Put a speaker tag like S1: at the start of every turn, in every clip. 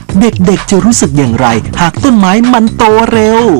S1: เด็กๆจะรู้สึกอย่างไรหากต้นไม้มันโตเร็ว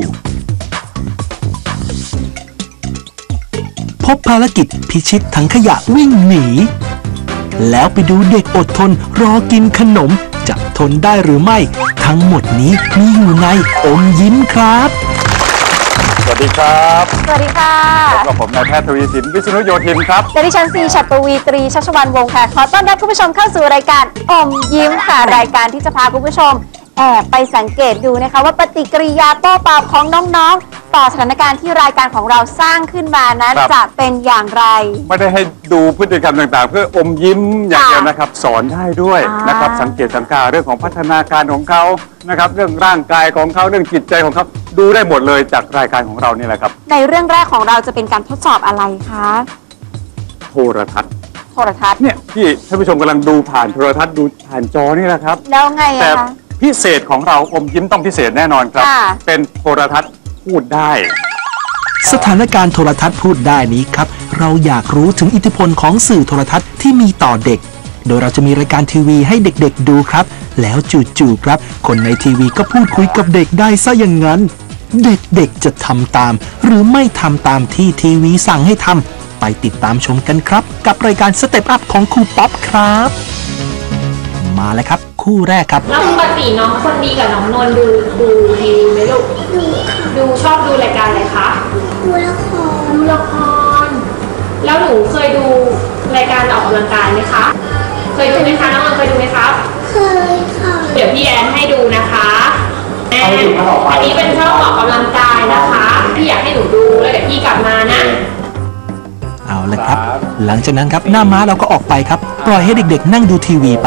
S1: พบภารกิจพิชิตถังขยะวิ่งหนีแล้วไปดูเด็กอดทนรอกินขนมจะทนได้หรือไม่ทั้งหมดนี้มีอยู่ในอมยิ้มครับ
S2: สวัสดีครับ
S3: สวัสดีค่ะ
S2: พบกับผมนายแพทย์ทวีสินวิษณุโยธินครับ
S3: และดิฉันซีฉัตรปวีตรีชัชวรรณวงศ์ค่ะขอต้อนรับคุณผู้ชมเข้าสู่รายการอมยิ้มค่ะรายการที่จะพาคุณผู้ชมแอบไปสังเกตดูนะคะว่าปฏิกิริยาโต้ตอบของน้องๆต่อสถานการณ์ที่รายการของเราสร้างขึ้นมานั้นจะเป็นอย่างไร
S2: ไม่ได้ให้ดูพฤติกรรมต่างๆเพื่ออมยิ้มอย่างเดียวนะครับสอนได้ด้วยนะครับสังเกตสังกาเรื่องของพัฒนาการของเขานะครับเรื่องร่างกายของเขาเรื่องจิตใจของเขาดูได้หมดเลยจากรายการของเรานี่แหละครับ
S3: ในเรื่องแรกของเราจะเป็นการทดสอบอะไรคะ
S2: โทรทัศน์เนี่ยที่ท่านผู้ชมกำลังดูผ่านโทรทัศน์ดูผ่านจอนี่แหละครับ
S3: แล้วไงอะคะ
S2: พิเศษของเราอมยิ้มต้องพิเศษแน่นอนครับเป็นโทรทัศน์พูดได้
S1: สถานการณ์โทรทัศน์พูดได้นี้ครับเราอยากรู้ถึงอิทธิพลของสื่อโทรทัศน์ที่มีต่อเด็กโดยเราจะมีรายการทีวีให้เด็กๆดูครับแล้วจู่ๆครับคนในทีวีก็พูดคุยกับเด็กได้ซะอย่างนั้นเด็กๆจะทำตามหรือไม่ทำตามที่ทีวีสั่งให้ทำไปติดตามชมกันครับกับรายการสเต็ปอัพของครูป๊อปครับมาแล้วครับคู่แรกครับ
S4: แล้วปกติน้องคนดีกับน้องนนท์ดูทีวีไหมลูกดูชอบดูรายการอะไรคะ
S5: ดูละคร
S4: แล้วหนูเคยดูรายการออกกำลังกายไหมคะเคยดูไหมคะน้องนนท์เคยดูไหมครับ
S5: เคยค่ะ
S4: เดี๋ยวพี่แอนให้ดูนะคะอันนี้เป็นช่องออกกำลังกายนะคะพี่อยากให้หนูดูแล้วเดี๋ยวพี่กลับมานะ
S1: เอาละครับหลังจากนั้นครับหน้าม้าเราก็ออกไปครับปล่อยให้เด็กๆนั่งดูทีวีไป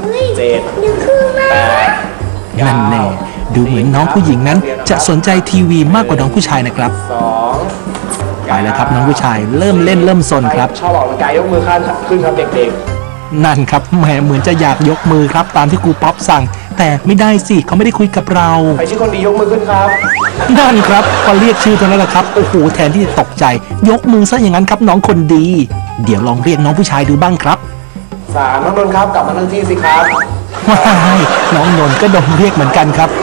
S1: นั่นแน่ดูเหมือนน้องผู้หญิงนั้นจะสนใจทีวีมากกว่าน้องผู้ชายนะครับไปแล้วครับน้องผู้ชายเริ่มเล่นเริ่มซนครับ
S6: ชอบออกกำลังกายยกมือขึ้นครับเด็ก
S1: ๆนั่นครับแหมเหมือนจะอยากยกมือครับตามที่ครูป๊อปสั่งแต่ไม่ได้สิเขาไม่ได้คุยกับเรา
S6: ใครชื่อคนดียกมือขึ้นครับ
S1: นั่นครับพอเรียกชื่อเท่านั้นแหละครับโอ้โหแทนที่จะตกใจยกมือซะอย่างนั้นครับน้องคนดีเดี๋ยวลองเรียกน้องผู้ชายดูบ้างครับ
S6: น้องนนท์ครับกลับมานั่งที่สิครับ
S1: ว้ายน้องนนท์ก็โดนเรียกเหมือนกันครับ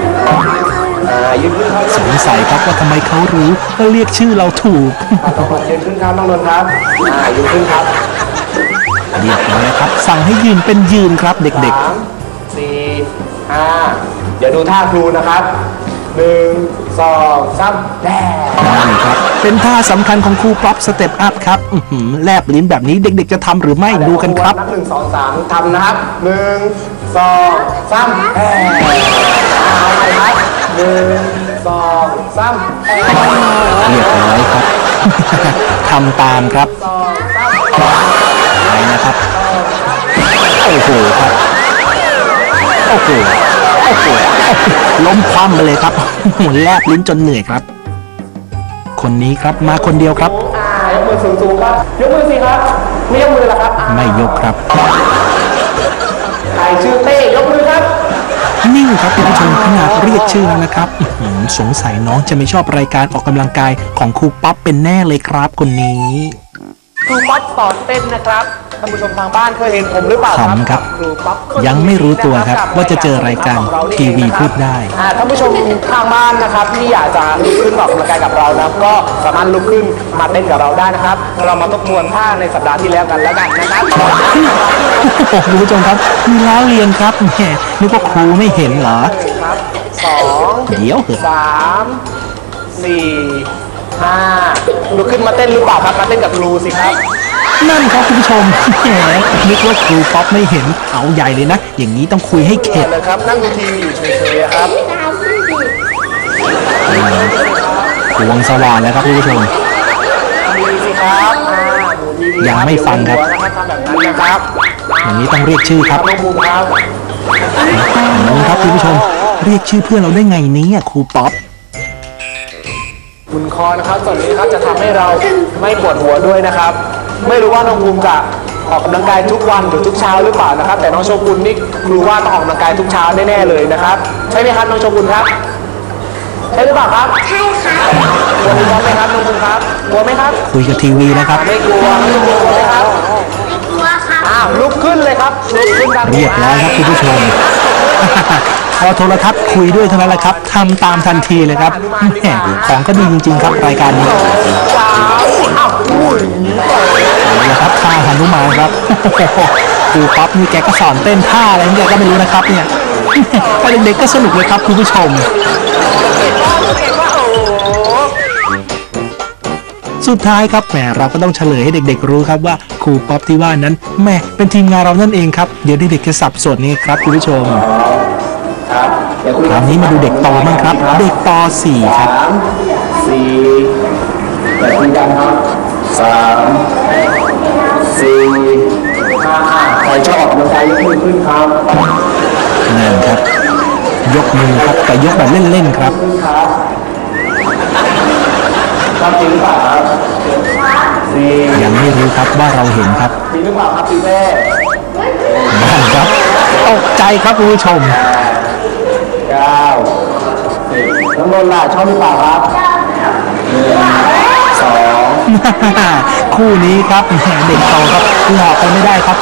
S1: สงสัยครับว่าทำไมเขารู้และเรียกชื่อเราถูก
S6: ยืนขึ้นครับน้องนนท์ครับยืนขึ้นครับ
S1: เรียบร้อยครับสั่งให้ยืนเป็นยืนครับเด็ก
S6: ๆ4 5เดี๋ยวดูท่าครูนะครับ1 2 3แ
S1: นั่นครับเป็นท่าสำคัญของครูป๊อปสเต็ปอัพครับแลบลิ้นแบบนี้เด็กๆจะทำหรือไม่ดูกันครับ
S6: นับ1 2 3ทำนะครับ1 2 3เอาไปครับ1 2 3
S1: เรียบร้อยครับทำตามครับไปนะครับโอ้โหครับโอ้โหล้มคว่ำไปเลยครับหมุนแลบลิ้นจนเหนื่อยครับคนนี้ครับมาคนเดียวครับ
S6: ยกมือสูงๆครับยกมือสิครับไม่ยกมือหรอครับ
S1: ไม่ยกครับ
S6: ใครชื่อเต้ยกมือครับ
S1: นิ่งครับคุณผู้ชมขนาดเรียกชื่อแล้วนะครับสงสัยน้องจะไม่ชอบรายการออกกำลังกายของครูป๊อปเป็นแน่เลยครับคนนี้
S6: ครูป๊อปสอนเต้นนะครับท่านผู้ชมทางบ้านเคยเห็นผมหรือเปล่า
S1: ครับยังไม่รู้ตัวครับว่าจะเจอรายการทีวีพูดได้
S6: ท่านผู้ชมทางบ้านนะครับที่อยากจะลุกขึ้นออกกำลังกายกับเรานะครับก็สามารถลุกขึ้นมาเต้นกับเราได้นะครับเรามาทบทวนท่าในสัปดาห์ที่แล้วกันแล้วกันนะครับ
S1: คุณผู้ชมครับมีล้อเลียนครับแหมนึกว่าครูไม่เห็นเหรอ
S6: 2
S1: เดี๋ยว
S6: 3 4 5ลุกขึ้นมาเต้นหรือเปล่าครับมาเต้นกับครูสิครับ
S1: นั่นครับคุณผู้ชมแหมนึกว่าครูป๊อปไม่เห็นเอาใหญ่เลยนะอย่างนี้ต้องคุยให้เข็ด
S6: เลยครับนั่งดูทีวีอยู่เฉยๆครับ
S1: ดวงสว่างแล้วครับคุณผู้ชมยังไม่ฟังครับอย่างนี้ต้องเรียกชื่อครับน้องครับคุณผู้ชมเรียกชื่อเพื่อนเราได้ไงเนี่ยครูป๊อป
S6: คุณคอนะครับส่วนนี้ครับจะทำให้เราไม่ปวดหัวด้วยนะครับไม่รู้ว่าน้องภูมิจะออกกำลังกายทุกวันหรือทุกเช้าหรือเปล่านะครับแต่น้องโชกุนนี่รู้ว่าต้องออกกำลังกายทุกเช้าแน่ๆเลยนะครับใช่ไหมครับน้องโชกุนครับใช่หรือเปล่าครับ
S5: ใช่ค่ะ
S6: กลัวไหมครับน้องภูมิครับกลัวไหมครับ
S1: คุยกับทีวีนะครับ
S6: ไม่กลัวไหมครับ
S5: ไม่กลัวครับ
S6: ลุกขึ้นเลยครับลุกขึ้นกัน
S1: เรียบร้อยครับคุณผู้ชมพอโทรทัศน์คุยด้วยเท่านั้นแหละครับทำตามทันทีเลยครับแหมของก็ดีจริงๆครับรายการนี้นี่ครับท่าหนุมานครับครูป๊อปนี่แกก็สอนเต้นท่าอะไรนี่แกก็ไม่รู้นะครับเนี่ยแต่เด็กๆก็สนุกเลยครับคุณผู้ชมสุดท้ายครับแหมเราก็ต้องเฉลยให้เด็กๆรู้ครับว่าครูป๊อปที่ว่านั้นแหมเป็นทีมงานเรานั่นเองครับเดี๋ยวเด็กๆจะสับสนนี่ครับคุณผู้ชมคราวนี้มาดูเด็กโตบ้างครับเด็กป .4 ครับ
S6: 4แต่คุยกันครับ3 4 5ใครชอบออกกำลังกายยกมือขึ้นครับ
S1: นั่นครับยกมือครับแต่ยกแบบเล่นๆครับ
S6: ทำจริงหรือเปล่าครับ
S1: ยังไม่รู้ครับว่าเราเห็นครับ
S6: จริงหรือเปล่าครับพี่แม่
S1: นั่นครับตกใจครับคุณผู้ชม
S6: 9 10น้องนนท์ล่ะชอบหรือเปล่าครับ1 2
S1: คู่นี้ครับเด็กโตครับหลอกกันไม่ได้ครับ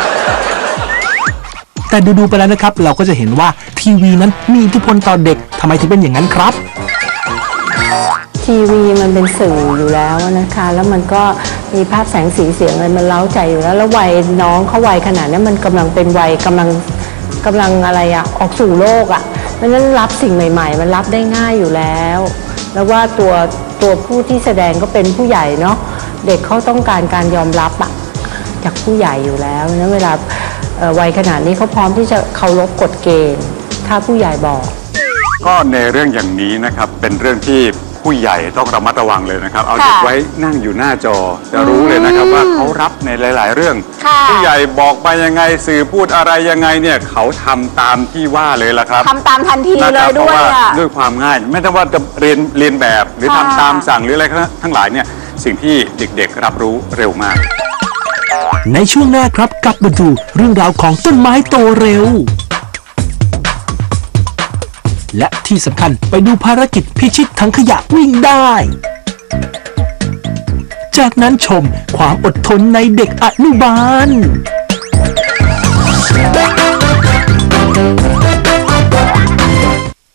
S1: แต่ดูๆไปแล้วนะครับเราก็จะเห็นว่าทีวีนั้นมีอิทธิพลต่อเด็กทำไมถึงเป็นอย่างนั้นครับ
S7: ทีวีมันเป็นสื่ออยู่แล้วนะคะแล้วมันก็มีภาพแสงสีเสียงอะไรมันเล้าใจอยู่แล้ววัยน้องเขาวัยขนาดนี้มันกำลังเป็นวัยกำลังอะไรอะออกสู่โลกอะมันนั้นรับสิ่งใหม่ๆมันรับได้ง่ายอยู่แล้วแล้วว่าตัวผู้ที่แสดงก็เป็นผู้ใหญ่เนาะเด็กเขาต้องการการยอมรับอะจากผู้ใหญ่อยู่แล้วนะเวลาวัยขนาดนี้เขาพร้อมที่จะเคารพกฎเกณฑ์ถ้าผู้ใหญ่บอก
S2: ก็ในเรื่องอย่างนี้นะครับเป็นเรื่องที่ผู้ใหญ่ต้องระมัดระวังเลยนะครับเอาเด็กไว้นั่งอยู่หน้าจอจะรู้เลยนะครับว่าเขารับในหลายๆเรื่องผู้ใหญ่บอกไปยังไงสื่อพูดอะไรยังไงเนี่ยเขาทำตามที่ว่าเลยละครับ
S3: ทำตามทันทีเลยด้วย
S2: ด้วยความง่ายไม่ต้องว่าจะเรียนแบบหรือทำตามสั่งหรืออะไรทั้งหลายเนี่ยสิ่งที่เด็กๆรับรู้เร็วมาก
S1: ในช่วงหน้าครับกลับมาดูเรื่องราวของต้นไม้โตเร็วและที่สำคัญไปดูภารกิจพิชิตถังขยะวิ่งได้จากนั้นชมความอดทนในเด็กอนุบาล